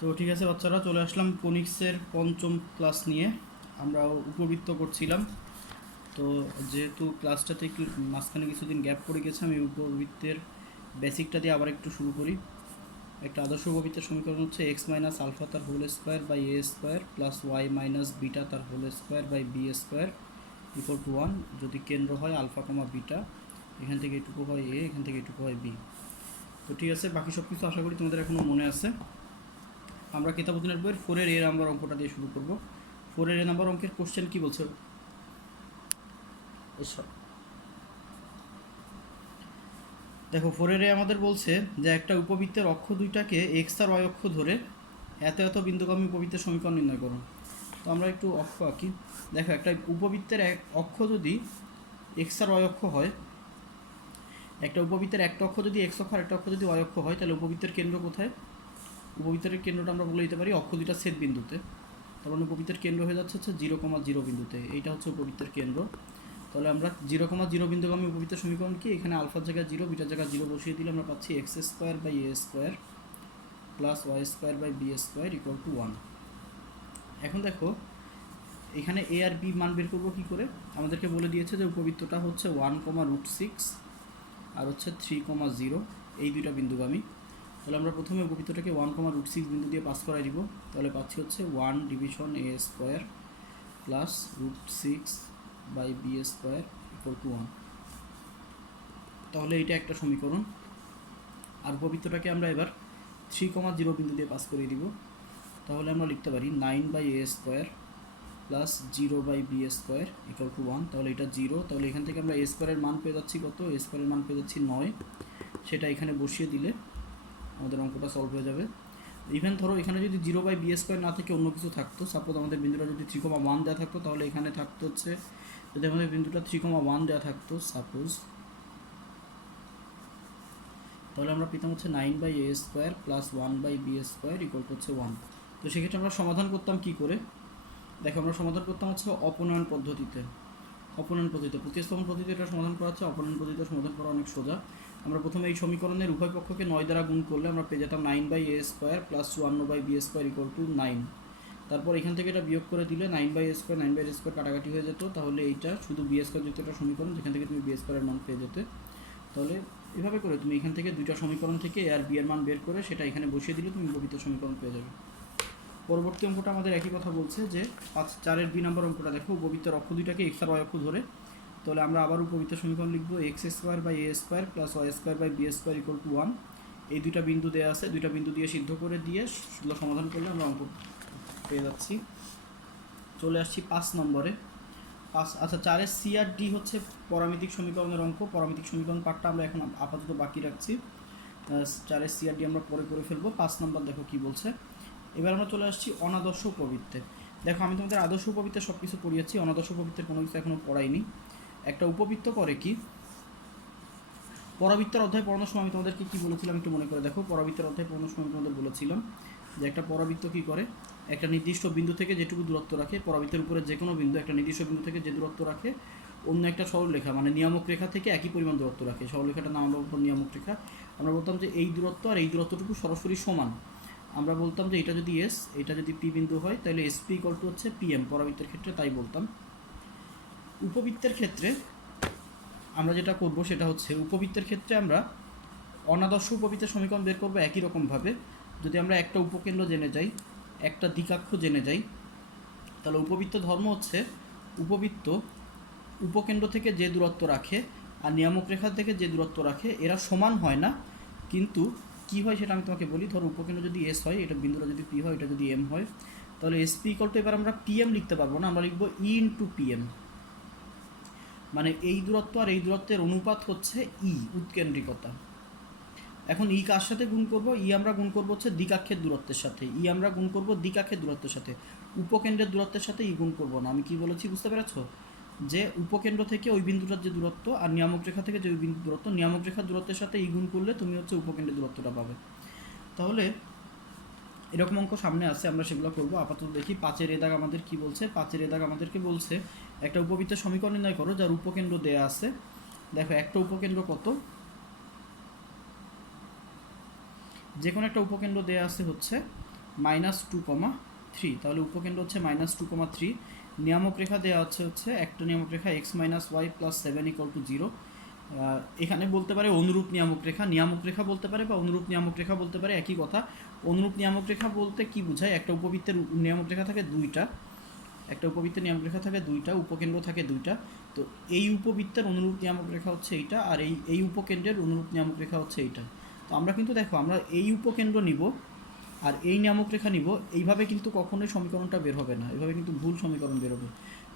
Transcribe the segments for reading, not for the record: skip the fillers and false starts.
তো ঠিক আছে বাচ্চারা, চলে আসলাম কোনিক্সের পঞ্চম ক্লাস নিয়ে। আমরা উপবৃত্ত করছিলাম। তো যেহেতু ক্লাসটাতে একটু মাঝখানে কিছুদিন গ্যাপ পড়ে গেছে, আমি উপবৃত্তের বেসিকটা দিয়ে আবার একটু শুরু করি। একটা আদর্শ উপবৃত্তের সমীকরণ হচ্ছে এক্স মাইনাস আলফা তার whole square by a square plus y minus beta তার whole square by b square equal to 1 যদি কেন্দ্র হয় আলফা কমা বিটা, এখান থেকে এটুকু হয় এ, এখান থেকে এটুকু হয় বি। তো ঠিক আছে, বাকি সব কিছু আশা করি তোমাদের এখনও মনে আছে। আমরা কিতাবুদ্দিনের বইয়ের 4-এর এ নাম্বার অঙ্কটা দিয়ে শুরু করব। 4-এর এ নাম্বার অঙ্কের কোশ্চেন কি বলছে? দেখো, 4-এর এ আমাদের বলছে যে একটা উপবৃত্তের অক্ষ দুইটাকে এক্স আর ওয়াই অক্ষ ধরে এত এত বিন্দুগামী উপবৃত্তের সমীকরণ নির্ণয় করো। তো আমরা একটু অক্ষ আঁকি। দেখো, একটা উপবৃত্তের এক অক্ষ যদি এক্স আর ওয়াই অক্ষ হয়, একটা উপবৃত্তের একটা অক্ষ যদি এক্স অক্ষ আর একটা অক্ষ যদি ওয়াই অক্ষ হয়, তাহলে উপবৃত্তের কেন্দ্র কোথায়? উপবৃত্তের কেন্দ্রটা আমরা বলে দিতে পারি অক্ষ দুইটা ছেদ বিন্দুতে। তার মানে উপবৃত্তের কেন্দ্র হয়ে যাচ্ছে 0,0 বিন্দুতে। এইটা হচ্ছে উপবৃত্তের কেন্দ্র। তাহলে আমরা 0,0 বিন্দুগামী উপবৃত্তের সমীকরণ কি? এখানে আলফার জায়গায় 0, বিটার জায়গায় 0 বসিয়ে দিলে আমরা পাচ্ছি x square by a square plus y square by b square equal to 1। এখন দেখো, এখানে এ আর বি মান বের করবো কী করে? আমাদেরকে বলে দিয়েছে যে উপবৃত্তটা হচ্ছে 1,√6 আর হচ্ছে 3,0, এই দুইটা বিন্দুগামী। তাহলে আমরা প্রথমে উপবৃত্তটাকে 1,√6 বিন্দু দিয়ে পাস করাই দিব। তাহলে পাচ্ছি হচ্ছে 1 division a square plus √6 by b square equal to 1। তাহলে এটা একটা সমীকরণ। আর উপবৃত্তটাকে আমরা এবার 3,0 বিন্দু দিয়ে পাস করিয়ে দিব। তাহলে আমরা লিখতে পারি 9 by a square plus 0 by b square equal to 1। তাহলে এটা 0। তাহলে এখান থেকে আমরা এ স্কোয়ারের মান পেয়ে যাচ্ছি কত? এ স্কোয়ারের মান পেয়ে যাচ্ছি 9। সেটা এখানে বসিয়ে দিলে আমাদের অঙ্কটা সলভ হয়ে যাবে। ইভেন ধরো এখানে যদি 0 বাই বি স্কোয়ার না থেকে অন্য কিছু থাকতো, সাপোজ আমাদের বিন্দুটা যদি 3,1 দেওয়া থাকতো, তাহলে এখানে থাকতো হচ্ছে, যদি আমাদের বিন্দুটা 3,1 দেওয়া থাকতো সাপোজ, তাহলে আমরা পেতাম হচ্ছে 9 by a square plus 1 by b square equal to হচ্ছে 1। তো সেক্ষেত্রে আমরা সমাধান করতাম কি করে? দেখো, আমরা সমাধান করতাম হচ্ছে অপনয়ন পদ্ধতিতে। প্রতিস্থাপন পদ্ধতিতে এটা সমাধান করা হচ্ছে, অপনয়ন পদ্ধতিতে সমাধান করা অনেক সোজা। আমরা প্রথমে এই সমীকরণের উভয় পক্ষকে 9 দ্বারা গুণ করলে আমরা পেয়ে যেতাম 9 by a square plus 54 by b square equal to 9। তারপর এখান থেকে এটা বিয়োগ করে দিলে 9 বাই এ স্কোয়ার কাটাকাটি হয়ে যেত। তাহলে এইটা শুধু বি স্কোয়ার যুক্ত একটা সমীকরণ, যেখান থেকে তুমি বি স্কোয়ারের মান পেয়ে যেতে। তাহলে এভাবে করে তুমি এখান থেকে দুইটা সমীকরণ থেকে এ আর বি এর মান বের করে সেটা এখানে বসিয়ে দিলে তুমি উপবৃত্ত সমীকরণ পেয়ে যাবে। পরবর্তী অঙ্কটা আমাদের একই কথা বলছে যে 4-এর বি নম্বর অঙ্কটা দেখো, উপবৃত্তের অক্ষ দুইটাকে এক্স আর ওয়াই অক্ষ ধরে। তাহলে আমরা আবার উপবৃত্তের সমীকরণ লিখবো x square by a square plus y square by b square equal to 1। এই দুইটা বিন্দু দেওয়া আছে, দুইটা বিন্দু দিয়ে সিদ্ধ করে দিয়ে সেগুলো সমাধান করলে আমরা অঙ্ক পেয়ে যাচ্ছি। চলে আসছি 5 নম্বরে। আচ্ছা, 4-এর সি আর ডি হচ্ছে পরামিতিক সমীকরণের অঙ্ক। পরামিতিক সমীকরণ পার্টটা আমরা এখন আপাতত বাকি রাখছি। 4-এর সি আর ডি আমরা পরে করে ফেলবো। 5 নম্বর দেখো কি বলছে। এবার আমরা চলে আসছি অনাদর্শ উপবৃত্তে। দেখো, আমি তোমাদের আদর্শ উপবৃত্তে সব কিছু পড়িয়েছি, অনাদর্শ উপবৃত্তের কোনো কিছু এখনও পড়াইনি। একটা উপবৃত্ত করে কি? পরাবৃত্তের অধ্যায় পড়ানোর সময় আমি তোমাদেরকে কী বলেছিলাম একটু মনে করে দেখো। পরাবৃত্তের অধ্যায় পড়ানোর সময় তোমাদের বলেছিলাম যে একটা পরাবৃত্ত কী করে? একটা নির্দিষ্ট বিন্দু থেকে যেটুকু দূরত্ব রাখে, পরাবৃত্তের উপরে যে কোনো বিন্দু একটা নির্দিষ্ট বিন্দু থেকে যে দূরত্ব রাখে, অন্য একটা সরলরেখা মানে নিয়ামক রেখা থেকে একই পরিমাণ দূরত্ব রাখে। সরলরেখাটার নাম আমরা বলতাম নিয়ামক রেখা। আমরা বলতাম যে এই দূরত্ব আর এই দূরত্বটুকু সরাসরি সমান। আমরা বলতাম যে এটা যদি এস, এটা যদি পি বিন্দু হয়, তাহলে এস পি ইকুয়াল টু হচ্ছে পিএম। পরাবৃত্তের ক্ষেত্রে তাই বলতাম। উপবৃত্তের ক্ষেত্রে আমরা যেটা করব সেটা হচ্ছে, উপবৃত্তের ক্ষেত্রে আমরা অনাদর্শ উপবৃত্তের সমীকরণ বের করবো একই রকমভাবে। যদি আমরা একটা উপকেন্দ্র জেনে যাই, একটা দ্বিকাক্ষ জেনে যাই, তাহলে উপবৃত্ত ধর্ম হচ্ছে উপবৃত্ত উপকেন্দ্র থেকে যে দূরত্ব রাখে আর নিয়ামক রেখা থেকে যে দূরত্ব রাখে এরা সমান হয় না, কিন্তু কী হয় সেটা আমি তোমাকে বলি। ধরো উপকেন্দ্র যদি এস হয়, এটা বিন্দুটা যদি পি হয়, এটা যদি এম হয়, তাহলে এস পি ইকুয়াল টু, এবার আমরা পিএম লিখতে পারবো না, আমরা লিখবো ই ইন্টু পিএম। মানে এই দূরত্ব আর এই দূরত্বের অনুপাত হচ্ছে ই, উৎকেন্দ্রিকতা। এখন ই কার সাথে গুণ করব? ই আমরা গুণ করব হচ্ছে দ্বিকাক্ষের দূরত্বের সাথে। ই আমরা গুণ করব দ্বিকাক্ষের দূরত্বের সাথে, উপকেন্দ্রের দূরত্বের সাথে ই গুণ করব না। আমি কি বলেছি বুঝতে পেরেছো? যে উপকেন্দ্র থেকে ওই বিন্দুটার যে দূরত্ব আর নিয়ামক রেখা থেকে যে ওই বিন্দু দূরত্ব, নিয়ামক রেখার দূরত্বের সাথে ই গুণ করলে তুমি হচ্ছে উপকেন্দ্রের দূরত্বটা পাবে। তাহলে এরকম অঙ্ক সামনে আছে, আমরা সেগুলো করবো। আপাতত দেখি 5-এর এ দাগ আমাদের কি বলছে। 5-এর এ দাগ আমাদেরকে বলছে একটা উপবৃত্তের সমীকরণ নির্ণয় করো যার উপকেন্দ্র দেয়া আছে। দেখো, একটা উপকেন্দ্র কত? যে কোনো একটা উপকেন্দ্র দেয়া আছে হচ্ছে -2,3, তাহলে উপকেন্দ্র হচ্ছে -2,3। নিয়ামক রেখা দেওয়া হচ্ছে একটা নিয়ামক রেখা x-y + 7 = 0। এখানে বলতে পারে অনুরূপ নিয়ামক রেখা বলতে পারে বা অনুরূপ নিয়ামক রেখা বলতে পারে, একই কথা। অনুরূপ নিয়ামক রেখা বলতে কি বোঝায়? একটা উপবৃত্তের নিয়ামক রেখা থাকে দুইটা, উপকেন্দ্র থাকে দুইটা। তো এই উপবৃত্তের অনুরূপ নিয়ামক রেখা হচ্ছে এইটা, আর এই উপকেন্দ্রের অনুরূপ নিয়ামক রেখা হচ্ছে এইটা। তো আমরা কিন্তু দেখো, আমরা এই উপকেন্দ্র নিব আর এই নিয়ামক রেখা নিব, এইভাবে কিন্তু কখনোই সমীকরণটা বের হবে না, এভাবে কিন্তু ভুল সমীকরণ বের হবে।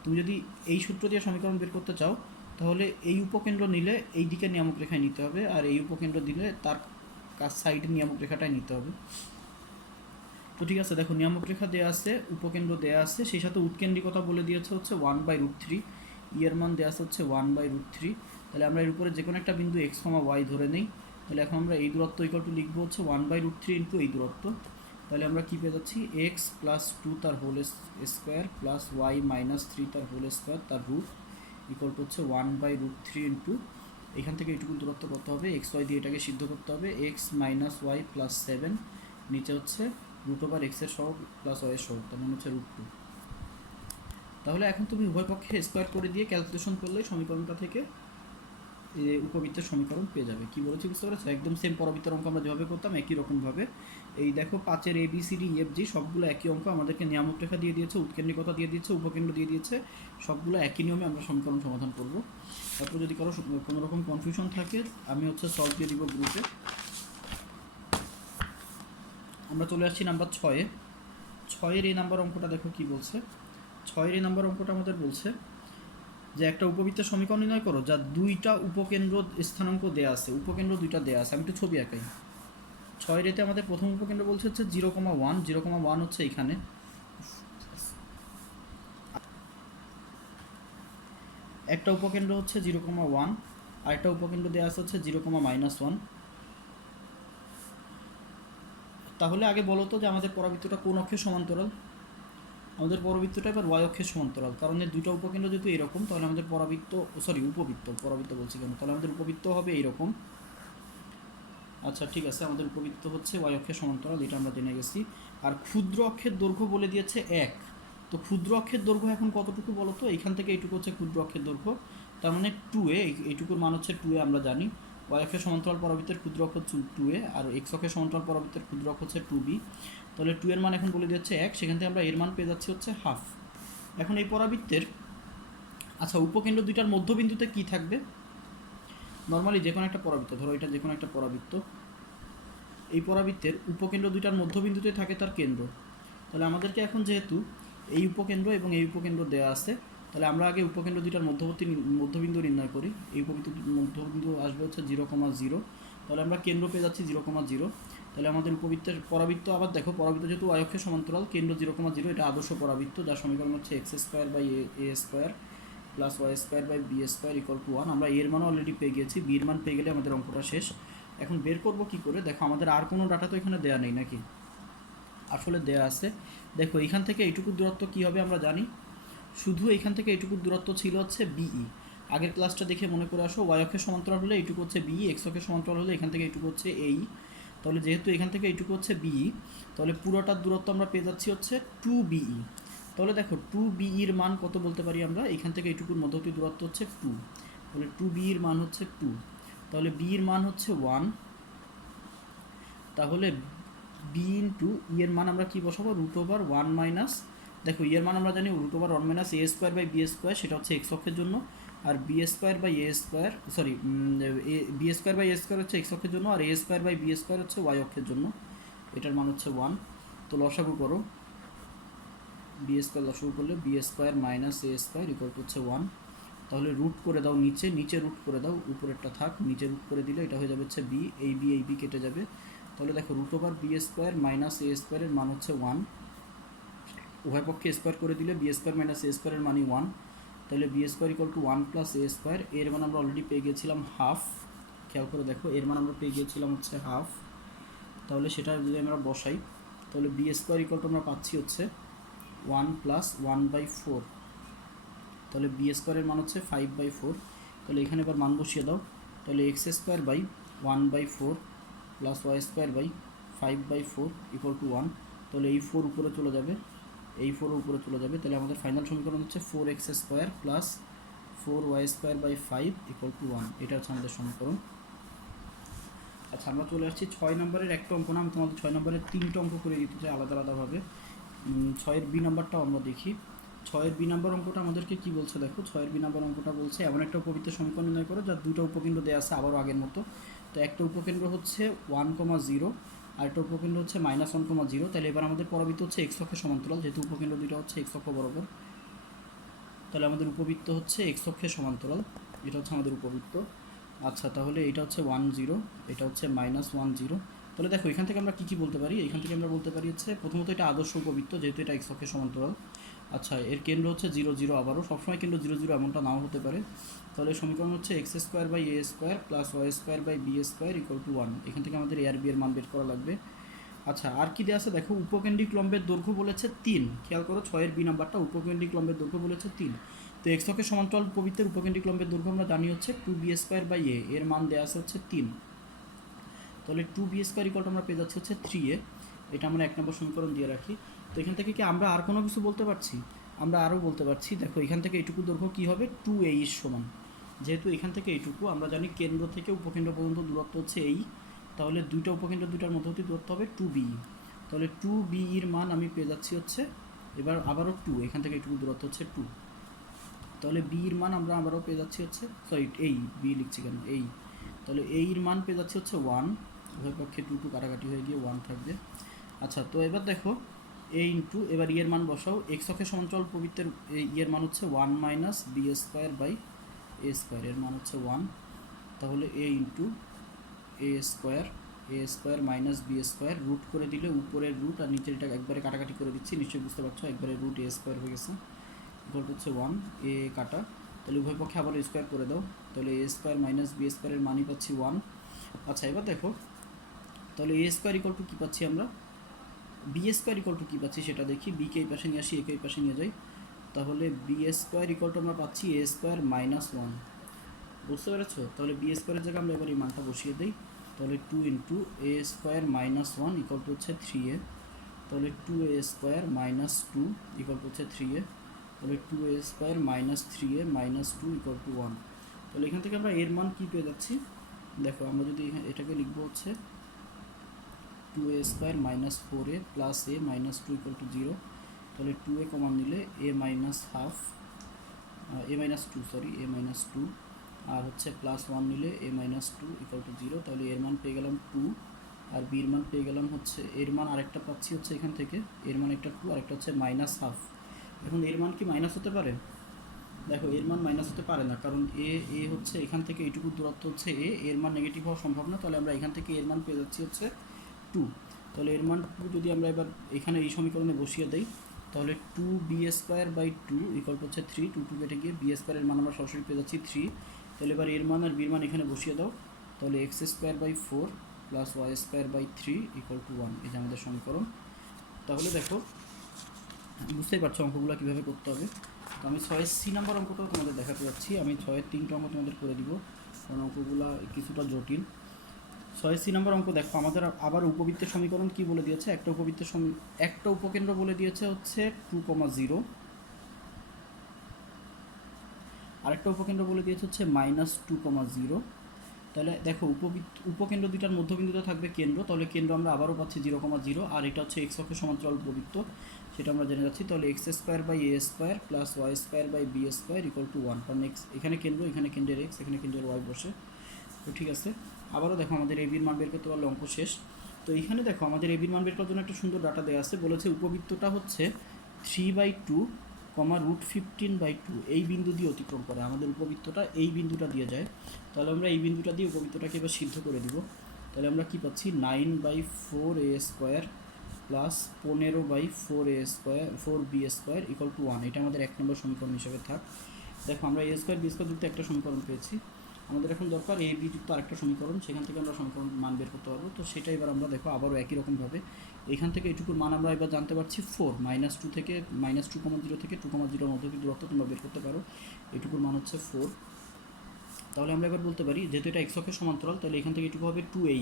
তুমি যদি এই সূত্র দিয়ে সমীকরণ বের করতে চাও, তাহলে এই উপকেন্দ্র নিলে এই দিকে নিয়ামক রেখায় নিতে হবে, আর এই উপকেন্দ্র দিলে তার সাইডের নিয়ামক রেখাটাই নিতে হবে। তো ঠিক আছে, দেখো নিয়ামক রেখা দেওয়া আছে, উপকেন্দ্র দেওয়া আছে, সেই সাথে উৎকেন্দ্রিকতা বলে দিয়েছে হচ্ছে 1/√3, এর মান দেওয়া আছে হচ্ছে 1/√3। তাহলে আমরা এর উপরে যে কোনো একটা বিন্দু x, y ধরে নেই। তাহলে এখন আমরা এই দূরত্ব লিখবো হচ্ছে 1/√3 ইন্টু এই দূরত্ব। তাহলে আমরা কী পেয়ে যাচ্ছি? x + 2 তার হোল স্কোয়ার প্লাস y - 3 তার হোল স্কোয়ার তার রুট হচ্ছে 1/√3 ইন্টু, এখান থেকে এইটুকু দূরত্ব করতে হবে, xy দিয়ে এটাকে সিদ্ধ করতে হবে, x - y + 7, নিচে হচ্ছে √x এর সহগ প্লাস y এর সহগ, তার মানে হচ্ছে √2। তাহলে এখন তুমি উভয় পক্ষে স্কোয়ার করে দিয়ে ক্যালকুলেশন করলে সমীকরণটা থেকে উপবৃত্তের সমীকরণ পেয়ে যাবে। কি বলেছি বুঝতে পেরেছো? একদম সেম পরবৃত্তের অঙ্ক আমরা যেভাবে করতাম একই রকমভাবে। এই দেখো 5-এর ABCDEFG সবগুলো একই অঙ্ক, আমাদেরকে নিয়ামক রেখা দিয়ে দিয়েছে, উৎকেন্দ্রিকতা দিয়ে দিয়েছে, উপকেন্দ্র দিয়ে দিয়েছে, সবগুলো একই নিয়মে আমরা সমীকরণ সমাধান করব। তারপর যদি কোনো রকম কনফিউশন থাকে আমি হচ্ছে সলভ দিয়ে দিব গ্রুপে। আমরা চলে আসছি নাম্বার 6-এ। 6-এর এই নাম্বার অঙ্কটা দেখো কি বলছে। 6-এর এই নাম্বার অঙ্কটা আমাদের বলছে যে একটা উপবৃত্তের সমীকরণ নির্ণয় করো যা দুইটা উপকেন্দ্র স্থানাঙ্ক দেয়া আছে, উপকেন্দ্র দুইটা দেয়া আছে। আমি একটু ছবি আঁকাই। 6-এর এতে আমাদের প্রথম উপকেন্দ্র বলছে হচ্ছে 0,1, 0,1 হচ্ছে এখানে, একটা উপকেন্দ্র হচ্ছে 0,1, আর একটা উপকেন্দ্র দেওয়া আছে হচ্ছে 0,-1। তাহলে আগে বলো তো যে আমাদের পরাবৃত্তটা কোন অক্ষের সমান্তরাল? আমাদের পরাবৃত্তটা এবার y অক্ষের সমান্তরাল, কারণ এই দুটো উপকেন্দ্র যেহেতু এরকম, তাহলে আমাদের পরাবৃত্ত বলছি কেন, তাহলে আমাদের উপবৃত্ত হবে এইরকম। আচ্ছা ঠিক আছে, আমাদের উপবৃত্ত হচ্ছে y অক্ষের সমান্তরাল, এটা আমরা জেনে গেছি। আর ক্ষুদ্র অক্ষের দৈর্ঘ্য বলে দিয়েছে 1। তো ক্ষুদ্র অক্ষের দৈর্ঘ্য এখন কতটুকু বলো তো? এখান থেকে এইটুকু হচ্ছে ক্ষুদ্র অক্ষের দৈর্ঘ্য, তার মানে 2a, এইটুকুর মান হচ্ছে 2a। আমরা জানি y অক্ষের সমান্তরাল পরাবৃত্তের ক্ষুদ্র অক্ষ 2a, আর x অক্ষের সমান্তরাল পরাবৃত্তের ক্ষুদ্র অক্ষ হচ্ছে 2b। তাহলে 2 এর মান এখন বলে দিচ্ছে 1, সেখান থেকে আমরা এর মান পেয়ে যাচ্ছি হচ্ছে হাফ। এখন এই পরাবৃত্তের, আচ্ছা উপকেন্দ্র দুইটার মধ্যবিন্দুতে কি থাকবে? নর্মালি যে কোনো একটা পরাবৃত্ত, ধরো এটা যে কোনো একটা পরাবৃত্ত, এই পরাবৃত্তের উপকেন্দ্র দুইটার মধ্যবিন্দুতে থাকে তার কেন্দ্র। তাহলে আমাদেরকে এখন যেহেতু এই উপকেন্দ্র এবং এই উপকেন্দ্র দেওয়া আছে, তাহলে আমরা আগে উপকেন্দ্র দুইটার মধ্যবিন্দু নির্ণয় করি। এই মধ্যবিন্দু আসবে হচ্ছে 0,0, তাহলে আমরা কেন্দ্র পেয়ে যাচ্ছি 0,0। তাহলে আমাদের উপবৃত্তের পরাবৃত্ত, আবার দেখো পরাবৃত্ত যেহেতু y অক্ষের সমান্তরাল, কেন্দ্র 0,0, এটা আদর্শ পরাবৃত্ত, যার সমীকরণ হচ্ছে x² by a square plus y² by b square = 1। আমরা এর মানও অলরেডি পেয়ে গেছি, বির মান পেয়ে গেলে আমাদের অঙ্কটা শেষ। এখন বের করব কি করে? দেখো আমাদের আর কোনো ডাটা তো এখানে দেওয়া নেই নাকি? আসলে দেয়া আছে। দেখো এইখান থেকে এইটুকু দূরত্ব কী হবে আমরা জানি, শুধু এইখান থেকে এইটুকু দূরত্ব ছিল হচ্ছে বিই। আগের ক্লাসটা দেখে মনে করে আসো, y অক্ষের সমান্তরাল হলে এইটুকু হচ্ছে বিই, x অক্ষের সমান্তরাল হলে এখান থেকে এইটুকু হচ্ছে এই। তাহলে যেহেতু এখান থেকে এইটুকু হচ্ছে বিই, তাহলে পুরোটার দূরত্ব আমরা পেয়ে যাচ্ছি হচ্ছে 2biই। তাহলে দেখো 2biর মান কত বলতে পারি আমরা? এখান থেকে এইটুকুর মধ্যবর্তী দূরত্ব হচ্ছে 2, তাহলে 2biর মান হচ্ছে 2। তাহলে বির মান হচ্ছে 1। তাহলে বি ইন্টু এর মান আমরা কি বসাবো? √1 মাইনাস, দেখো এর মান আমরা জানি √1 - a² বাই b স্কোয়ার, সেটা হচ্ছে x অক্ষের জন্য, আর b² by a square, sorry b² by a square হচ্ছে x অক্ষের জন্য, আর a² বাই b স্কোয়ার হচ্ছে y অক্ষের জন্য, এটার মান হচ্ছে 1। তো লসাগু করো, b² লসাগু করলে b² মাইনাস a স্কোয়ার হচ্ছে 1। তাহলে রুট করে দাও নিচে রুট করে দাও, উপরেরটা থাক, নিচে রুট করে দিলে এটা হয়ে যাবে হচ্ছে b, এই b কেটে যাবে। তাহলে দেখো √b² মাইনাস a স্কোয়ারের মান হচ্ছে 1, উভয় পক্ষে স্কোয়ার করে দিলে b² মাইনাস a স্কোয়ারের মানই 1। তাহলে b² = 1 প্লাস a স্কোয়ার, এর মান আমরা অলরেডি পেয়ে গিয়েছিলাম হাফ। খেয়াল করে দেখো, এর মান আমরা পেয়ে গিয়েছিলাম হচ্ছে হাফ। তাহলে সেটা যদি আমরা বসাই, তাহলে b² আমরা পাচ্ছি হচ্ছে 1 প্লাস 1/4, তাহলে b² এর মান হচ্ছে 5/4। তাহলে এখানে এবার মান বসিয়ে দাও, তাহলে x² by 1/4 plus y² by 5/4 = 1। তাহলে এই 4 উপরে চলে যাবে, এই 4 উপরে চলে যাবে। তাহলে আমাদের ফাইনাল সমীকরণ হচ্ছে 4x² প্লাস 4y² / 5 = 1। এটা হচ্ছে আমাদের সমীকরণ। আচ্ছা, আমরা চলে আসছি 6 নম্বরের একটা অঙ্ক না, আমি তোমাদের 6 নম্বরের 3টা অঙ্ক করে দিতে চাই আলাদা আলাদাভাবে। 6-এর বি নাম্বারটাও আমরা দেখি। 6-এর বি নাম্বার অঙ্কটা আমাদেরকে কি বলছে দেখো। 6-এর বি নাম্বার অঙ্কটা বলছে এমন একটা উপবৃত্তের সমীকরণ নির্ণয় করো যার দুটো উপকেন্দ্র দেওয়া আছে আবারও আগের মতো। তো একটা উপকেন্দ্র হচ্ছে 1,0 আর একটা উপকেন্দ্র হচ্ছে -1,0। তাহলে এবার আমাদের পরবৃত্ত হচ্ছে x অক্ষের সমান্তরাল, যেহেতু উপকেন্দ্র দুটো হচ্ছে x অক্ষ বরাবর। তাহলে আমাদের উপবৃত্ত হচ্ছে x অক্ষের সমান্তরাল, এটা হচ্ছে আমাদের উপবৃত্ত। আচ্ছা, তাহলে এটা হচ্ছে 10, এটা হচ্ছে -10। তাহলে দেখো এখান থেকে আমরা কী বলতে পারি। এখান থেকে আমরা বলতে পারি হচ্ছে প্রথমত এটা আদর্শ উপবৃত্ত, যেহেতু এটা x অক্ষের সমান্তরাল। আচ্ছা, এর কেন্দ্র হচ্ছে 0, আবারও সবসময় কেন্দ্র 0, এমনটা নাও হতে পারে। তাহলে সমীকরণ হচ্ছে x² / a² plus y² / b² = 1। এখান থেকে আমাদের a আর b এর মান বের করা লাগবে। আচ্ছা, আর কি দেওয়া আছে দেখো। উপকেন্দ্রিক লম্বের দৈর্ঘ্য বলেছে 3। খেয়াল করো 6-এর বি নাম্বারটা, উপকেন্দ্রিক লম্বের দৈর্ঘ্য বলেছে 3। তো x অক্ষের সমান্তরাল উপবৃত্তের উপকেন্দ্রিক লম্বের দৈর্ঘ্য আমরা জানি হচ্ছে 2b² / a, এর মান দেওয়া আছে হচ্ছে 3। তাহলে 2b² = আমরা পেয়ে যাচ্ছি হচ্ছে 3a। এটা আমরা 1 নম্বর সমীকরণ দিয়ে রাখি। তো এখান থেকে কি আমরা আর কোনো কিছু বলতে পারছি? আমরা আরও বলতে পারছি। দেখো এখান থেকে এইটুকু দৈর্ঘ্য কী হবে, 2a এর সমান। যেহেতু এখান থেকে এইটুকু আমরা জানি কেন্দ্র থেকে উপকেন্দ্র পর্যন্ত দূরত্ব হচ্ছে এই, তাহলে দুইটা উপকেন্দ্র দুটার মধ্যবর্তী দূরত্ব হবে 2b। তাহলে 2b এর মান আমি পেয়ে যাচ্ছি হচ্ছে, এবার আবারও 2, এখান থেকে এইটুকু দূরত্ব হচ্ছে 2। তাহলে b এর মান আমরা আবারও পেয়ে যাচ্ছি হচ্ছে, সরি এই b লিখছি কেন, এই। তাহলে a এর মান পেয়ে যাচ্ছি হচ্ছে 1। উভয় পক্ষে 2 কাটাকাটি হয়ে গিয়ে 1 থাকবে। আচ্ছা, তো এবার দেখো a ইন্টু, এবার এর মান বসাও। x অক্ষের সমান্তরাল উপবৃত্তের এর মান হচ্ছে 1 - b² / a², এর মান হচ্ছে 1। তাহলে a into a² - b², root করে দিলে উপরের রুট আর নিচের এটা একবারে কাটাকাটি করে দিচ্ছি, নিশ্চয়ই বুঝতে পারছো, একবারে রুট a² হয়ে গেছে। ইকুয়াল হচ্ছে 1, a কাটা। তাহলে উভয় পক্ষে আবার স্কোয়ার করে দাও। তাহলে a² - b² এর মানই পাচ্ছি 1। আচ্ছা, এবার দেখো তাহলে a² = কী পাচ্ছি আমরা, b² = কী পাচ্ছি সেটা দেখি। b-কে এই পাশে নিয়ে আসি, a-কে এই পাশে নিয়ে যাই। তাহলে b² আমরা পাচ্ছি a² - 1। বুঝতে পেরেছো? তাহলে b² এর জায়গায় আমরা এবার এই মানটা বসিয়ে দিই। তাহলে 2 × a² - 1 = হচ্ছে 3a। তাহলে 2a² - 2 = হচ্ছে 3a। তাহলে 2a² - 3a - 2 = 1। তাহলে এখান থেকে আমরা এর মান কী পেয়ে যাচ্ছি দেখো। আমরা যদি এটাকে লিখবো হচ্ছে 2a² - 4a প্লাস a - 2 = 0। তাহলে 2a কমন নিলে a - 2 আর হচ্ছে প্লাস 1 নিলে a - 2 = 0। তাহলে এর মান পেয়ে গেলাম 2, আর বির মান পেয়ে গেলাম হচ্ছে, এর মান আরেকটা পাচ্ছি হচ্ছে এখান থেকে, এর মান একটা 2 আর একটা হচ্ছে -1/2। এখন এর মান কি মাইনাস হতে পারে? দেখো এর মান মাইনাস হতে পারে না, কারণ এ হচ্ছে এখান থেকে এইটুকু দূরত্ব হচ্ছে এর মান নেগেটিভ হওয়া সম্ভব না। তাহলে আমরা এখান থেকে এর মান পেয়ে যাচ্ছি হচ্ছে 2। তাহলে এর মান 2 যদি আমরা এবার এখানে এই সমীকরণে বসিয়ে দিই, তাহলে 2b² / 2 = হচ্ছে 3। 2 কেটে গিয়ে b² এর মান আমরা সরাসরি পেয়ে যাচ্ছি 3। তাহলে এবার এর মান আর বির মান এখানে বসিয়ে দাও। তাহলে x² / 4 প্লাস y² / 3 = 1। এই যে আমাদের সমীকরণ। তাহলে দেখো বুঝতেই পারছো অঙ্কগুলো কীভাবে করতে হবে। তো আমি 6-এর সি নাম্বার অঙ্কটাও তোমাদের দেখাতে যাচ্ছি। আমি 6-এর 3টা অঙ্ক তোমাদের করে দিব, কারণ অঙ্কগুলো কিছুটা জটিল। 6-এর সি নাম্বার অঙ্ক দেখো, আমাদের আবার উপবৃত্তের সমীকরণ কি বলে দিয়েছে। একটা উপকেন্দ্র বলে দিয়েছে হচ্ছে 2,0, আরেকটা উপকেন্দ্র বলে দিয়েছে হচ্ছে -2,0। তাহলে দেখো উপকেন্দ্র দুটার মধ্যবিন্দুতে থাকবে কেন্দ্র, তাহলে কেন্দ্র আমরা আবারও পাচ্ছি 0,0, আর এটা হচ্ছে x অক্ষের সমান্তরাল উপবৃত্ত, সেটা আমরা জেনে যাচ্ছি। তাহলে x² / a² plus y² / b² = 1, কারণ এখানে কেন্দ্র, এখানে কেন্দ্রের x, এখানে কেন্দ্রের y বসে। তো ঠিক আছে, আবারও দেখো আমাদের এবির মান বের করতে পারলে অঙ্ক শেষ। তো এখানে দেখো আমাদের এবির মান বের করার জন্য একটা সুন্দর ডাটা দেওয়া আছে। বলেছে উপবৃত্তটা হচ্ছে 3/2, √15/2 এই বিন্দু দিয়ে অতিক্রম করে। আমাদের উপবৃত্তটা এই বিন্দুটা দিয়ে যায়। তাহলে আমরা এই বিন্দুটা দিয়ে উপবৃত্তটাকে এবার সিদ্ধ করে দিব। তাহলে আমরা কি পাচ্ছি, 9/4a² প্লাস 15/4b² = 1। এটা আমাদের 1 নম্বর সমীকরণ হিসেবে থাক। দেখো আমরা a² b² যুক্ত একটা সমীকরণ পেয়েছি। আমাদের এখন দরকার a b যুক্ত আরেকটা সমীকরণ, সেখান থেকে আমরা সমীকরণ মান বের করতে পারবো। তো সেটা এবার আমরা দেখো আবারও একই রকমভাবে এখান থেকে এটুকুর মান আমরা এবার জানতে পারছি 4, -2 থেকে -2,0 থেকে 2,0 মধ্যে দূরত্ব তোমরা বের করতে পারো। এটুকুর মান হচ্ছে 4। তাহলে আমরা এবার বলতে পারি যেহেতু এটা x অক্ষের সমান্তরাল, তাহলে এখান থেকে এটুকু হবে 2a।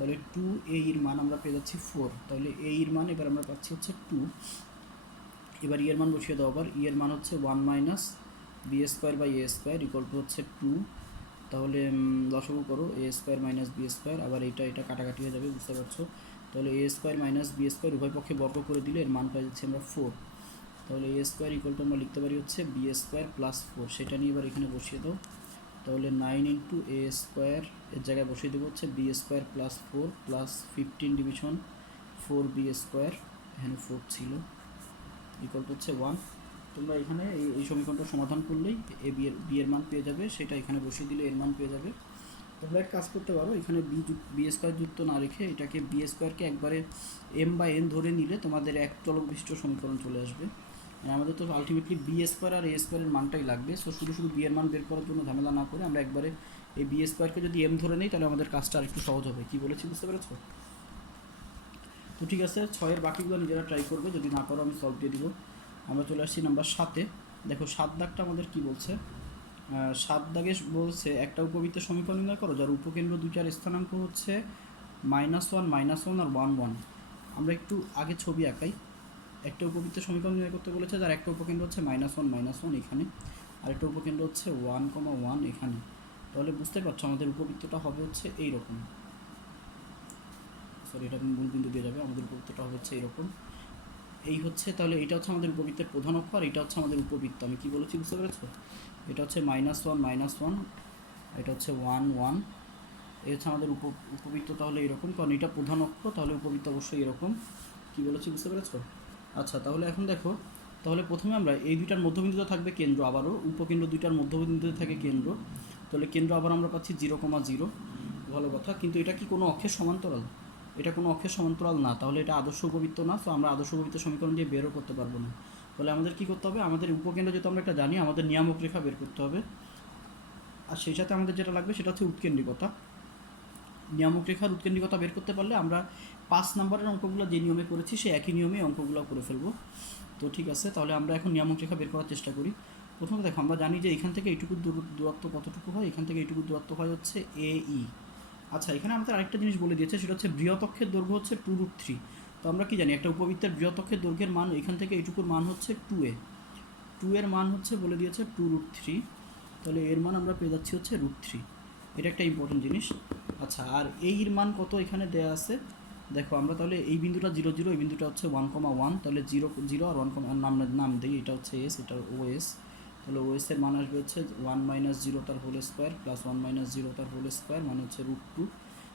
তাহলে 2a এর মান আমরা পেয়ে যাচ্ছি 4, তাহলে a এর মান এবার আমরা পাচ্ছি হচ্ছে 2। এবার এর মান বসিয়ে দাও, আবার এর মান হচ্ছে 1 minus b square by a square equal to হচ্ছে 2। তাহলে লসাগু করো, a square minus b square, আবার এটা কাটাকাটি হয়ে যাবে, বুঝতে পারছো। তাহলে a square minus b square উভয় পক্ষে বর্গ করে দিলে এর মান পাই যাচ্ছি আমরা 4। তাহলে এ স্কোয়ার ইকুয়াল টু আমরা লিখতে পারি হচ্ছে বি স্কোয়ার প্লাস 4, সেটা নিয়ে এবার এখানে বসিয়ে দাও। তাহলে 9 ইন্টু এ স্কোয়ার এর জায়গায় বসিয়ে দেবো হচ্ছে b square plus 4 plus 15 division 4 b square, এখানে 4 ছিল, ইকুয়াল টু হচ্ছে 1। তোমরা এখানে এই সমীকরণটা সমাধান করলেই বি এর মান পেয়ে যাবে, সেটা এখানে বসিয়ে দিলে এর মান পেয়ে যাবে। তোমরা এক কাজ করতে পারো, এখানে বি স্কোয়ার যুক্ত না রেখে এটাকে বি স্কোয়ারকে একবারে এম বাই এন ধরে নিলে তোমাদের এক চলক বিশিষ্ট সমীকরণ চলে আসবে। আমাদের তো আলটিমেটলি বি স্কোয়ার আর এ স্কোয়ারের মানটাই লাগবে, সো শুধু বি এর মান বের করার জন্য ঝামেলা না করে আমরা একবারে এই বি স্কোয়ারকে যদি এম ধরে নিই তাহলে আমাদের কাজটা আর একটু সহজ হবে। কি বলেছি বুঝতে পেরেছো? তো ঠিক আছে, 6-এর বাকিগুলো নিজেরা ট্রাই করবে, যদি না পারো আমি সলভ দিয়ে দিব। আমরা চলে আসছি নাম্বার 7-এ। দেখো 7 দাগটা আমাদের কি বলছে, 7 দাগে বলছে একটা উপবৃত্তের সমীকরণ নির্ণয় করো যার উপকেন্দ্র দুইটার স্থানাঙ্ক হচ্ছে -1 -1 আর 1 1। আমরা একটু আগে ছবি আঁকাই। একটা উপবৃত্তের সমীকরণ নির্ণয় করতে বলেছে যার একটা উপকেন্দ্র হচ্ছে -1 -1 এখানে, আর একটা উপকেন্দ্র হচ্ছে 1 1 এখানে। তাহলে বুঝতে পারছো আমাদের উপবৃত্তটা হবে হচ্ছে এইরকম, সরি এটা মূল বিন্দু দিয়ে যাবে, আমাদের উপবৃত্তটা হবে হচ্ছে এইরকম। এই হচ্ছে, তাহলে এটা হচ্ছে আমাদের উপবৃত্তের প্রধান অক্ষ, আর এটা হচ্ছে আমাদের উপবৃত্ত। আমি কি বলেছি বুঝতে পেরেছো? এটা হচ্ছে -1 -1, এটা হচ্ছে 1 1, এই হচ্ছে আমাদের উপবৃত্ত। তাহলে এরকম, কারণ এটা প্রধান অক্ষ, তাহলে উপবৃত্ত অবশ্যই এরকম। কি বলেছি বুঝতে পেরেছো? আচ্ছা, তাহলে এখন দেখো, তাহলে প্রথমে আমরা এই দুইটার মধ্যবিন্দুতে থাকবে কেন্দ্র, আবারও উপকেন্দ্র দুইটার মধ্যবিন্দুতে থাকে কেন্দ্র, তাহলে কেন্দ্র আবার আমরা পাচ্ছি 0,0। ভালো কথা, কিন্তু এটা কি কোনো অক্ষের সমান্তরাল? এটা কোনো অক্ষের সমান্তরাল না, তাহলে এটা আদর্শ উপবৃত্ত না, তো আমরা আদর্শ উপবৃত্ত সমীকরণ দিয়ে বেরও করতে পারবো না। তাহলে আমাদের কী করতে হবে, আমাদের উপকেন্দ্র যেহেতু আমরা একটা জানি, আমাদের নিয়ামক রেখা বের করতে হবে, আর সেই সাথে আমাদের যেটা লাগবে সেটা হচ্ছে উৎকেন্দ্রিকতা। নিয়ামক রেখার উৎকেন্দ্রিকতা বের করতে পারলে আমরা 5 নম্বরের অঙ্কগুলো যে নিয়মে করেছি সেই একই নিয়মে অঙ্কগুলো করে ফেলবো। তো ঠিক আছে, তাহলে আমরা এখন নিয়ামক রেখা বের করার চেষ্টা করি। প্রথমে দেখো, আমরা জানি যে এখান থেকে এইটুকু দূরত্ব কতটুকু হয়, এখান থেকে এইটুকু দূরত্ব হয় হচ্ছে AE। আচ্ছা, এখানে আমাদের আরেকটা জিনিস বলে দিয়েছে, সেটা হচ্ছে বৃহৎ অক্ষের দৈর্ঘ্য হচ্ছে 2√3। তো আমরা কি জানি, একটা উপবৃত্তের বৃহৎ অক্ষের দৈর্ঘ্যের মান এখান থেকে এইটুকুর মান হচ্ছে 2a। 2 এর মান হচ্ছে বলে দিয়েছে 2√3, তাহলে এর মান আমরা পেয়ে যাচ্ছি হচ্ছে √3। এটা একটা ইম্পর্টেন্ট জিনিস। আচ্ছা, আর এর মান কত এখানে দেয়া আছে, দেখো আমরা তাহলে এই বিন্দুটা 0 0, এই বিন্দুটা হচ্ছে 1 1, তাহলে 0 0 আর 1 নাম দিই, এটা হচ্ছে এস, এটা ওএস। তাহলে ওএস এর মান আসবে হচ্ছে 1 - 0 তার হোল স্কোয়ার প্লাস 1 - 0 তার হোল স্কোয়ার, মানে হচ্ছে √2।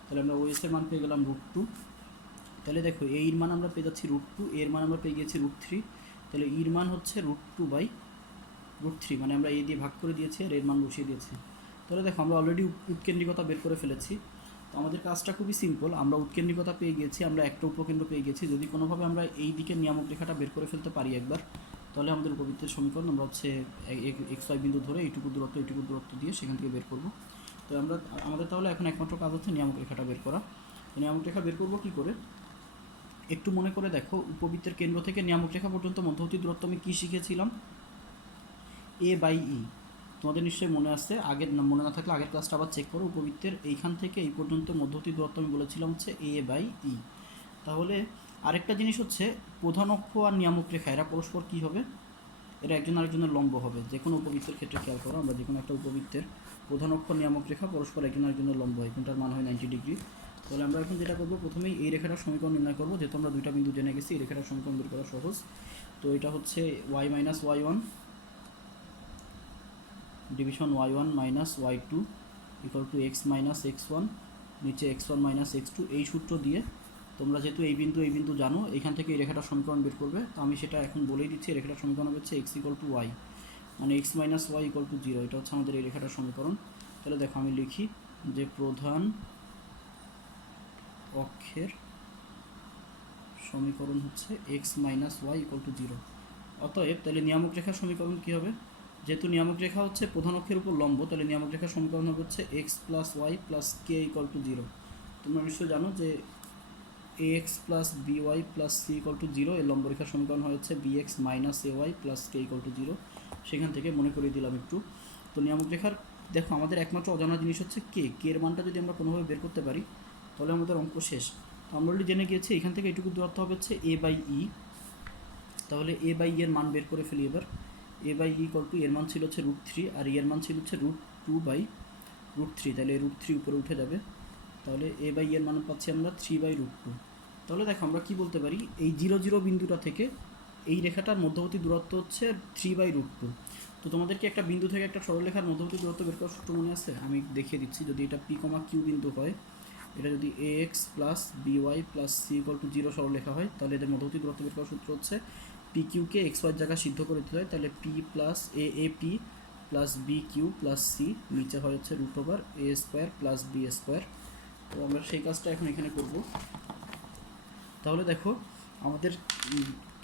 তাহলে আমরা ওএস এর মান পেয়ে গেলাম √2। তাহলে দেখো এর মান আমরা পেয়ে যাচ্ছি √2, এর মান আমরা পেয়ে গেছি √3, তাহলে এর মান হচ্ছে √2/√3, মানে আমরা এই দিয়ে ভাগ করে দিয়েছি আর এর মান বসিয়ে দিয়েছি। তাহলে দেখো আমরা অলরেডি উৎকেন্দ্রিকতা বের করে ফেলেছি। তো আমাদের কাজটা খুবই সিম্পল, আমরা উৎকেন্দ্রিকতা পেয়ে গেছি, আমরা একটা উপকেন্দ্র পেয়ে গেছি। যদি কোনোভাবে আমরা এই দিকের নিয়ামক রেখাটা বের করে ফেলতে পারি একবার, তাহলে আমাদের উপবৃত্তের সমীকরণ আমরা হচ্ছে XY বিন্দু ধরে এইটুকু দূরত্ব দিয়ে সেখান থেকে বের করব। তো আমাদের তাহলে এখন একমাত্র কাজ হচ্ছে নিয়ামক রেখাটা বের করা। তো নিয়ামক রেখা বের করবো কী করে, একটু মনে করে দেখো, উপবৃত্তের কেন্দ্র থেকে নিয়ামক রেখা পর্যন্ত মধ্যবর্তী দূরত্ব আমি কী শিখেছিলাম, A/E। তোমাদের নিশ্চয়ই মনে আসছে, আগের মনে না থাকলে আগের ক্লাসটা আবার চেক করো। উপবৃত্তের এইখান থেকে এই পর্যন্ত মধ্যবর্তী দূরত্ব আমি বলেছিলাম হচ্ছে A/E। তাহলে আরেকটা জিনিস হচ্ছে, প্রধান অক্ষ আর নিয়ামক রেখা এরা পরস্পর কী হবে, এরা একজন আরেকজনের লম্ব হবে। যে কোনো উপবৃত্তের ক্ষেত্রে খেয়াল করো, আমরা যে কোনো একটা উপবৃত্তের প্রধান অক্ষ নিয়ামক রেখা পরস্পর একজন আরেকজনের লম্ব হয়, কোনটার মান হয় 90 ডিগ্রি। তাহলে আমরা এখন যেটা করবো, প্রথমেই এই রেখাটার সমীকরণ নির্ণয় করবো, যেহেতু আমরা দুইটা বিন্দু জেনে গেছি, এই রেখাটার সমীকরণ বের করা সহজ। তো এটা হচ্ছে y - y1 division y1 - y2 equal to x - x1, নিচে x1 - x2। এই সূত্র দিয়ে তোমরা যেহেতু এই বিন্দু জানো, এখান থেকে এই রেখাটার সমীকরণ বের করবে। তো আমি সেটা এখন বলেই দিচ্ছি, এই রেখাটার সমীকরণ হচ্ছে x = y, মানে x - y = 0। এটা হচ্ছে আমাদের এই রেখাটার সমীকরণ। তাহলে দেখো আমি লিখি যে প্রধান অক্ষের সমীকরণ হচ্ছে x - y = 0। অতএব তাহলে নিয়ামক রেখার সমীকরণ কী হবে, যেহেতু নিয়ামক রেখা হচ্ছে প্রধান অক্ষের উপর লম্ব, তাহলে নিয়ামক রেখার সমীকরণ হবে হচ্ছে x + y + k = 0। তোমরা নিশ্চয়ই জানো যে ax + by + c = 0, এর লম্ব রেখার সমীকরণ হচ্ছে bx - ay + k = 0। সেখান থেকে মনে করিয়ে দিলাম একটু। তো নিয়ামক রেখার দেখো আমাদের একমাত্র অজানা জিনিস হচ্ছে কে, এর মানটা যদি আমরা কোনোভাবে বের করতে পারি, তাহলে আমাদের অঙ্ক শেষ। তো আমরা অলরেডি জেনে গিয়েছি এখান থেকে এটুকু দূরত্ব হবে হচ্ছে এ বাই ই। তাহলে এ বাই এর মান বের করে ফেলি এবার। এ বাই ই ইকুয়াল টু এর মান ছিল হচ্ছে √3 আর এর মান ছিল হচ্ছে √2/√3, তাহলে √3 উপরে উঠে যাবে। তাহলে এ বাই এর মান পাচ্ছি আমরা 3/√2। তাহলে দেখো আমরা কি বলতে পারি, এই 0 বিন্দুটা থেকে এই রেখাটার মধ্যবর্তী দূরত্ব হচ্ছে 3/√2। তো তোমাদেরকে একটা বিন্দু থেকে একটা সরলরেখার মধ্যবর্তী দূরত্ব বের করার সূত্র মনে আছে? আমি দেখিয়ে দিচ্ছি। যদি এটা P, Q বিন্দু হয়, এটা যদি ax plus by plus c equal to 0 সরলরেখা হয়, তাহলে এদের মধ্যবর্তী দূরত্ব বের করার সূত্র হচ্ছে PQ কে x y জায়গা সিদ্ধ করে দিতে হয়, তাহলে P plus AAP plus BQ plus C, নিচে হয় হচ্ছে √a² প্লাস b²। তো আমরা সেই কাজটা এখন এখানে করব। তাহলে দেখো আমাদের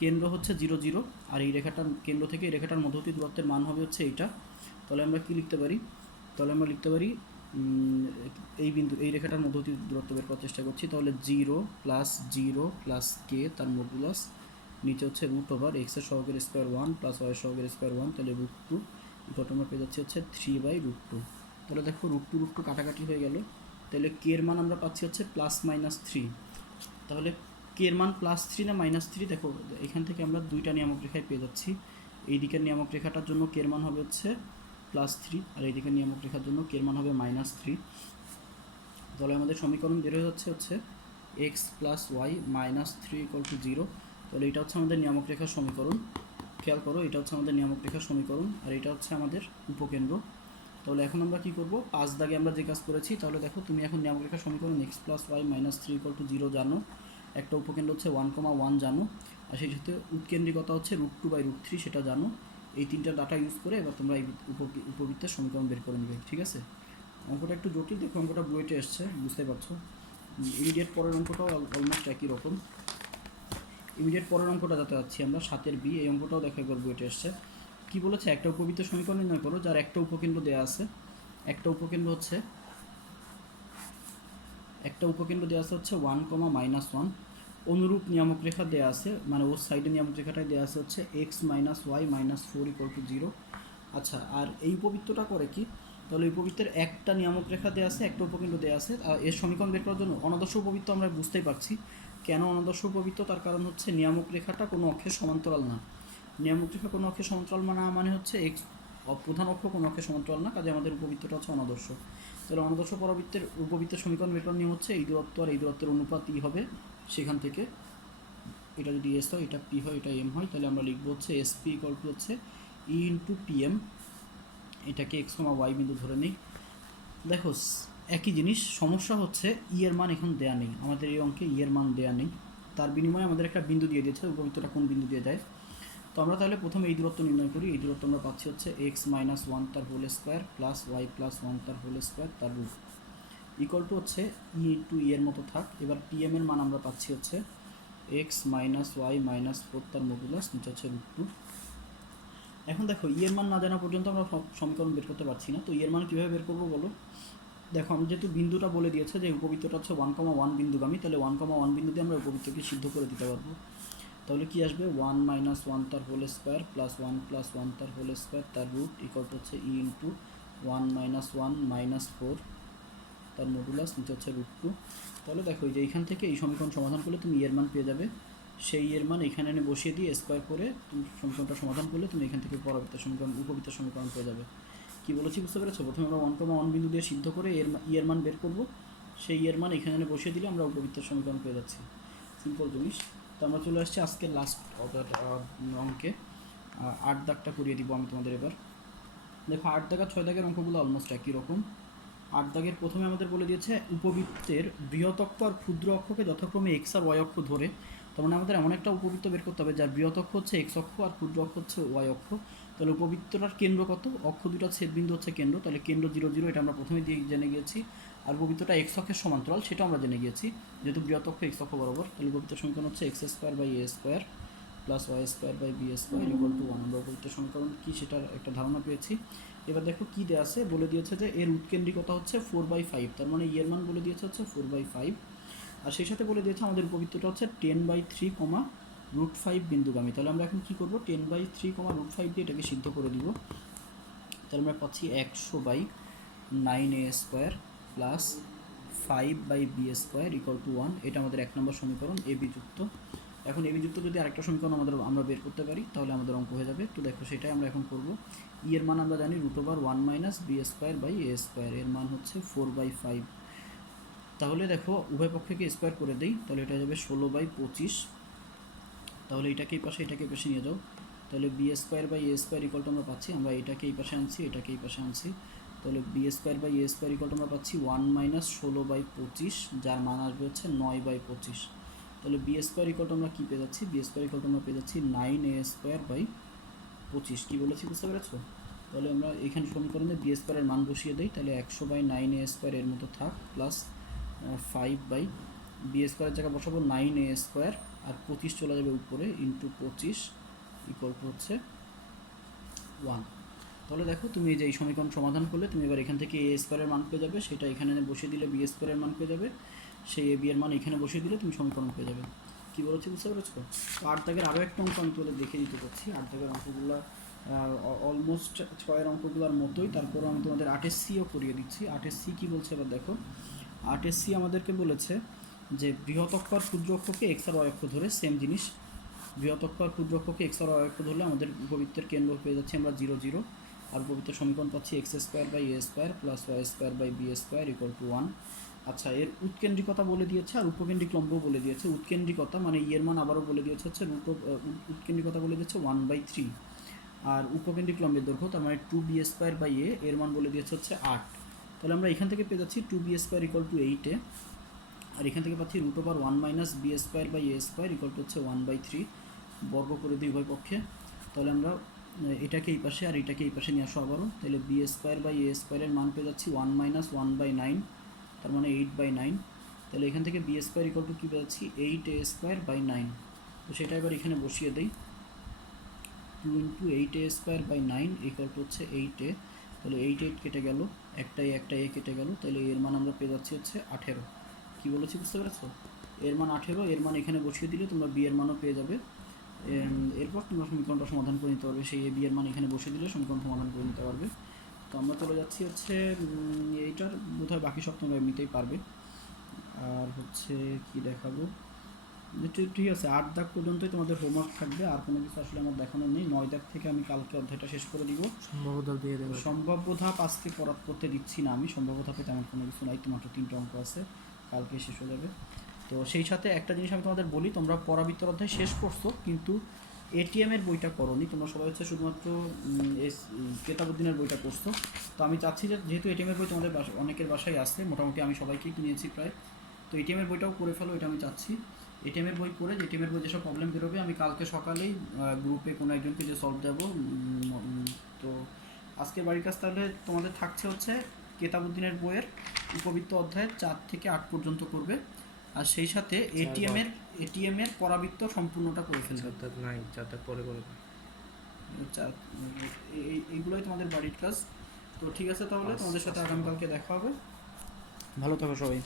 কেন্দ্র হচ্ছে 0 আর এই রেখাটার কেন্দ্র থেকে এই রেখাটার মধ্যবর্তী দূরত্বের মান হবে হচ্ছে এইটা। তাহলে আমরা কি লিখতে পারি? তাহলে আমরা লিখতে পারি এই বিন্দু এই রেখাটার মধ্যবর্তী দূরত্ব বের করার চেষ্টা করছি। তাহলে 0 প্লাস k তার মডুলাস, নিচে হচ্ছে √x এর সহগের স্কোয়ার 1 প্লাস y এর সহগের স্কোয়ার 1, তাহলে √2 ইকুয়াল টু আমরা পেয়ে যাচ্ছি হচ্ছে 3/√2। তাহলে দেখো √2 কাটাকাটি হয়ে গেল। তাহলে k এর মান আমরা পাচ্ছি হচ্ছে +-3। তাহলে k এর মান +3 না -3? দেখো এখান থেকে আমরা দুইটা নিয়ামক রেখায় পেয়ে যাচ্ছি। এই দিকের নিয়ামক রেখাটার জন্য k এর মান হবে হচ্ছে +3 আর এই দিকের নিয়ামক রেখার জন্য k এর মান হবে -3। তাহলে আমাদের সমীকরণ বের হয়ে যাচ্ছে হচ্ছে x + y - 3 = 0। তাহলে এটা হচ্ছে আমাদের নিয়ামক রেখার সমীকরণ। খেয়াল করো, এটা হচ্ছে আমাদের নিয়ামক রেখার সমীকরণ আর এটা হচ্ছে আমাদের উপকেন্দ্র। তাহলে এখন আমরা কি করব? 5 দাগে আমরা যে কাজ করেছি, তাহলে দেখো তুমি এখন নিয়ামক রেখার সমীকরণ x + y - 3 = 0 জানো, একটা উপকেন্দ্র হচ্ছে 1,1 জানো, আর সেই সাথে উৎকেন্দ্রিকতা হচ্ছে √2/√3 সেটা জানো। এই তিনটা ডাটা ইউজ করে এবার তোমরা এই উপবৃত্তের সমীকরণ বের করে নেবে, ঠিক আছে? অঙ্কটা একটু জটিল, দেখো অঙ্কটা বুয়েটে এসছে, বুঝতে পারছো। ইমিডিয়েট পরের অঙ্কটাও অলমোস্ট একই রকম। ইমিডিয়েট পরের অঙ্কটা যাতে যাচ্ছি আমরা 7-এর বি, এই অঙ্কটাও দেখো একবার বুয়েটে এসছে। কী বলেছে? একটা উপবৃত্তের সমীকরণ নির্ণয় করো যার একটা উপকেন্দ্র দেওয়া আছে। একটা উপকেন্দ্র হচ্ছে 1,-1, অনুরূপ নিয়ামক রেখা দেওয়া আছে, মানে ওর সাইডে নিয়ামক রেখাটায় দেওয়া আছে হচ্ছে x - y - 4 = 0। আচ্ছা, আর এই উপবৃত্তটা করে কি? তাহলে এই উপবৃত্তের একটা নিয়ামক রেখা দেওয়া আছে, একটা উপকেন্দ্র দেওয়া আছে, আর এর সমীকরণ বের করার জন্য অনাদর্শ উপবৃত্ত আমরা বুঝতেই পারছি। কেন অনাদর্শ উপবৃত্ত? তার কারণ হচ্ছে নিয়ামক রেখাটা কোনো অক্ষের সমান্তরাল না। নিয়ামক রেখা কোনো অক্ষের সমান্তরাল না মানে হচ্ছে এক্স প্রধান অক্ষ কোনো অক্ষের সমান্তরাল না, কাজে আমাদের উপবৃত্তটা হচ্ছে অনাদর্শ। তাহলে অনাদর্শ উপবৃত্তের সমীকরণ বের করার নিয়ম হচ্ছে এই দূরত্ব আর এই দূরত্বের অনুপাত ই হবে। সেখান থেকে এটা যদি এস হয়, এটা পি হয়, এটা এম হয়, তাহলে আমরা লিখবো হচ্ছে এসপি ইকুয়াল টু হচ্ছে ই ইন্টু পিএম। এটাকে x, y বিন্দু ধরে নিই। দেখো একই জিনিস, সমস্যা হচ্ছে ই এর মান এখন দেয়া নেই, আমাদের এই অঙ্কে ই এর মান দেয়া নেই। তার বিনিময়ে আমাদের একটা বিন্দু দিয়ে দিয়েছে, উপবৃত্তটা কোন বিন্দু দিয়ে যায়। তো আমরা তাহলে প্রথমে এই দূরত্ব নির্ণয় করি। এই দূরত্ব আমরা পাচ্ছি হচ্ছে x - 1 তার হোল স্কোয়ার প্লাস y + 1 তার হোল স্কোয়ার তার রুট ইকুয়াল টু হচ্ছে ই ইন্টু ই এর মতো থাক। এবার পিএম এর মান আমরা পাচ্ছি হচ্ছে x - y - 4 তার মডুলাস, নিচে হচ্ছে √2। এখন দেখো ই এর মান না জানা পর্যন্ত আমরা সমীকরণ বের করতে পারছি না। তো ই এর মান কীভাবে বের করবো বলো? দেখো আমি যেহেতু বিন্দুটা বলে দিয়েছে যে উপবৃত্তটা হচ্ছে 1,1 বিন্দুগামী, তাহলে 1,1 বিন্দু দিয়ে আমরা উপবৃত্তকে সিদ্ধ করে দিতে পারবো। তাহলে কি আসবে? 1 - 1 তার হোল স্কোয়ার প্লাস 1 + 1 তার হোল স্কোয়ার তার রুট ইকুয়াল টু হচ্ছে ই ইন্টু 1 - 1 - 4 তার মডুলাস, নিচে হচ্ছে √2। তাহলে দেখো এই যে এইখান থেকে এই সমীকরণ সমাধান করলে তুমি এর মান পেয়ে যাবে। সেই এর মান এখানে এনে বসিয়ে দিয়ে স্কোয়ার করে তুমি সমীকরণটা সমাধান করলে তুমি এখান থেকে পরবর্তী সমীকরণ উপবৃত্তের সমীকরণ পেয়ে যাবে। কী বলেছি বুঝতে পেরেছো? প্রথমে আমরা 1,1 বিন্দু দিয়ে সিদ্ধ করে এর মান বের করবো, সেই এর মান এখানে এনে বসিয়ে দিলে আমরা উপবৃত্তের সমীকরণ পেয়ে যাচ্ছি। সিম্পল জিনিস। তো আমরা চলে আসছি আজকের লাস্ট অঙ্কে। 8 দাগটা করিয়ে দিব আমি তোমাদের এবার। দেখো 8 দাগ আর 6 দাগের অঙ্কগুলো অলমোস্ট একই রকম। 8 দাগের প্রথমে আমাদের বলে দিয়েছে উপবৃত্তের বৃহৎ অক্ষ আর ক্ষুদ্র অক্ষকে যথাক্রমে এক্স আর ওয়াই অক্ষ ধরে, তার মানে আমাদের এমন একটা উপবৃত্ত বের করতে হবে যার বৃহৎ অক্ষ হচ্ছে এক্স অক্ষ আর ক্ষুদ্র অক্ষ হচ্ছে ওয়াই অক্ষ। তাহলে উপবৃত্তটার কেন্দ্র কত? অক্ষ দুটার ছেদবিন্দু হচ্ছে কেন্দ্র, তাহলে কেন্দ্র 0, 0 এটা আমরা প্রথমে দিয়ে জেনে গিয়েছি। আর উপবৃত্তটা এক্স অক্ষের সমান্তরাল সেটাও আমরা জেনে গিয়েছি, যেহেতু বৃহৎ অক্ষ এক্স অক্ষ বরাবর। তাহলে উপবৃত্তের সমীকরণ হচ্ছে x² / a² plus y² / b² equal to 1। আমরা উপবৃত্তের সমীকরণ কী সেটার একটা ধারণা পেয়েছি। এবার দেখো কী দেওয়া আছে, বলে দিয়েছে যে এর উৎকেন্দ্রিকতা হচ্ছে 4/5, তার মানে এর মান বলে দিয়েছে হচ্ছে 4/5। আর সেই সাথে বলে দিয়েছে আমাদের উপবৃত্তটা হচ্ছে 10/3, √5 বিন্দুগামী। তাহলে আমরা এখন কী করবো? 10/3, √5 দিয়ে এটাকে সিদ্ধ করে দিব। তাহলে আমরা পাচ্ছি 100/9a² plus 5/b² equal to 1, এটা আমাদের 1 নম্বর সমীকরণ এবি যুক্ত। এখন এবি যুক্ত যদি আরেকটা সমীকরণ আমরা বের করতে পারি তাহলে আমাদের অঙ্ক হয়ে যাবে। তো দেখো সেটাই আমরা এখন করব। ই এর মান আমরা জানি √1 - b² এর মান হচ্ছে 4/5। তাহলে দেখো উভয় পক্ষকে স্কোয়ার করে দেই, তাহলে এটা যাবে 16/25। তাহলে এটাকে এই পাশে এটাকে এই পাশে নিয়ে যাও, তাহলে b² ইকুয়াল টু আমরা পাচ্ছি, আমরা এটাকে এই পাশে আনছি এটাকে এই পাশে আনছি, তাহলে b² ইকুয়াল টু আমরা পাচ্ছি 1 - 16/25, যার মান আসবে হচ্ছে 9/25। তাহলে b² ইকুয়াল টু আমরা কী পেয়ে যাচ্ছি, b² ইকুয়াল টু আমরা পেয়ে যাচ্ছি 9a²/25। কী বলেছি বুঝতে পেরেছো? তাহলে আমরা এখানে সমীকরণে b² এর মান বসিয়ে দিই, তাহলে 100/9a² এর মতো থাক, প্লাস 5/b² জায়গায় বসাবো 9a² আর 25 চলে যাবে উপরে, ইন্টু 25 ইকুয়াল টু হচ্ছে 1। তাহলে দেখো তুমি এই যে এই সমীকরণ সমাধান করলে তুমি এবার এখান থেকে a² এর মান পেয়ে যাবে, সেটা এখানে বসিয়ে দিলে b² এর মান পেয়ে যাবে, সেই ab এর মান এখানে বসিয়ে দিলে তুমি সমীকরণ পেয়ে যাবে। কী বলেছি বুঝতে পেরেছো? তো 8 দাগের আরও একটা অঙ্ক আমি তোদের দেখে দিতে পারছি। 8 দাগের অঙ্কগুলো অলমোস্ট 6-এর অঙ্কগুলোর মতোই, তারপরও আমি তোমাদের 8-এর সিও করিয়ে দিচ্ছি। 8-এর সি কী বলছে এবার দেখো। 8-এর সি আমাদেরকে বলেছে যে বৃহৎ অক্ষ আর ক্ষুদ্র অক্ষকে এক্স আর ওয়াই অক্ষ ধরে, সেম জিনিস, বৃহৎ অক্ষ আর ক্ষুদ্র অক্ষকে এক্স আর ওয়াই অক্ষ ধরলে আমাদের উপবৃত্তের কেন্দ্র পেয়ে যাচ্ছি আমরা 0, 0, আর উপবৃত্তের সমীকরণ পাচ্ছি x² + y² + b² = 1। আচ্ছা, এর উৎকেন্দ্রিকতা বলে দিয়েছে আর উপকেন্দ্রিক লম্ব বলে দিয়েছে। উৎকেন্দ্রিকতা মানে এর মান আবারও বলে দিয়েছে হচ্ছে উৎকেন্দ্রিকতা বলে দিয়েছে 1/3, আর উপকেন্দ্রিক লম্বের দৈর্ঘ্য তার মানে 2b²/a, এর মান বলে দিয়েছে হচ্ছে 8। তাহলে আমরা এখান থেকে পেয়ে যাচ্ছি 2b² = 8, আর এখান থেকে পাচ্ছি √1 - b²/a² ইকুয়াল টু হচ্ছে 1/3, বর্গ করে দিই উভয় পক্ষে। তাহলে আমরা এটাকে এই পাশে আর এটাকে এই পাশে নিয়ে আসো আবারও, তাহলে b²/a² এর মান পেয়ে যাচ্ছি 1 - 1/9, তার মানে 8/9। তাহলে এখান থেকে b² ইকুয়াল টু কী পেয়ে যাচ্ছি 8a²/9। তো সেটা এবার এখানে বসিয়ে দিই, 2 × 8a²/9 ইকুয়াল টু হচ্ছে 8a। তাহলে 8 কেটে গেল, একটা a কেটে গেল, তাহলে এর মান আমরা পেয়ে যাচ্ছি হচ্ছে 18। কী বলেছি বুঝতে পেরেছো? এর মান 18, এর মান এখানে বসিয়ে দিলে তোমরা বি এর মানও পেয়ে যাবে। এরপর তোমরা সমীকরণটা সমাধান করে নিতে পারবে, সেই বি এর মান এখানে বসিয়ে দিলে সমীকরণ সমাধান করে নিতে পারবে। তো আমরা চলে যাচ্ছি হচ্ছে এইটার বোধহয় বাকি সব তোমরা এমনিতেই পারবে। আর হচ্ছে কি দেখাবো, ঠিক আছে, 8 দাগ পর্যন্তই তোমাদের হোমওয়ার্ক থাকবে, আর কোনো কিছু আসলে আমার দেখানোর নেই। 9 দাগ থেকে আমি কালকে অধ্যায়টা শেষ করে দিব। সম্ভাব্য ধাপ আজকে করতে দিচ্ছি না আমি, সম্ভাব্য ধাপে তেমন কোনো কিছু নাই, মাত্র 3টা অঙ্ক আছে, কালকে শেষ হয়ে যাবে। তো সেই সাথে একটা জিনিস আমি তোমাদের বলি, তোমরা পরাবৃত্তর অধ্যায় শেষ করছো কিন্তু এটিএমের বইটা করোনি, তোমরা সবাই হচ্ছে শুধুমাত্র কেতাবুদ্দিনের বইটা করছো। তো আমি চাচ্ছি যে যেহেতু এটিএমের বই তোমাদের অনেকের বাসায় আসছে, মোটামুটি আমি সবাইকেই কিনেছি প্রায়, তো এটিএমের বইটাও করে ফেলো, এটা আমি চাচ্ছি। এটিএমের বই করে এটিএমের বই যেসব প্রবলেম বেরোবে আমি কালকে সকালেই গ্রুপে কোনো একজনকে যে সলভ দেবো। তো আজকে বাড়ির কাজ তাহলে তোমাদের থাকছে হচ্ছে কেতাবুদ্দিনের বইয়ের উপবৃত্ত অধ্যায়ের 4 থেকে 8 পর্যন্ত করবে, আর সেই সাথে এটিএমের পরাবৃত্ত সম্পূর্ণটা করে ফেলবে। পরে করবে, এইগুলোই তোমাদের বাড়ির কাজ। তো ঠিক আছে, তাহলে তোমাদের সাথে আগামীকালকে দেখা হবে। ভালো থাকো সবাই।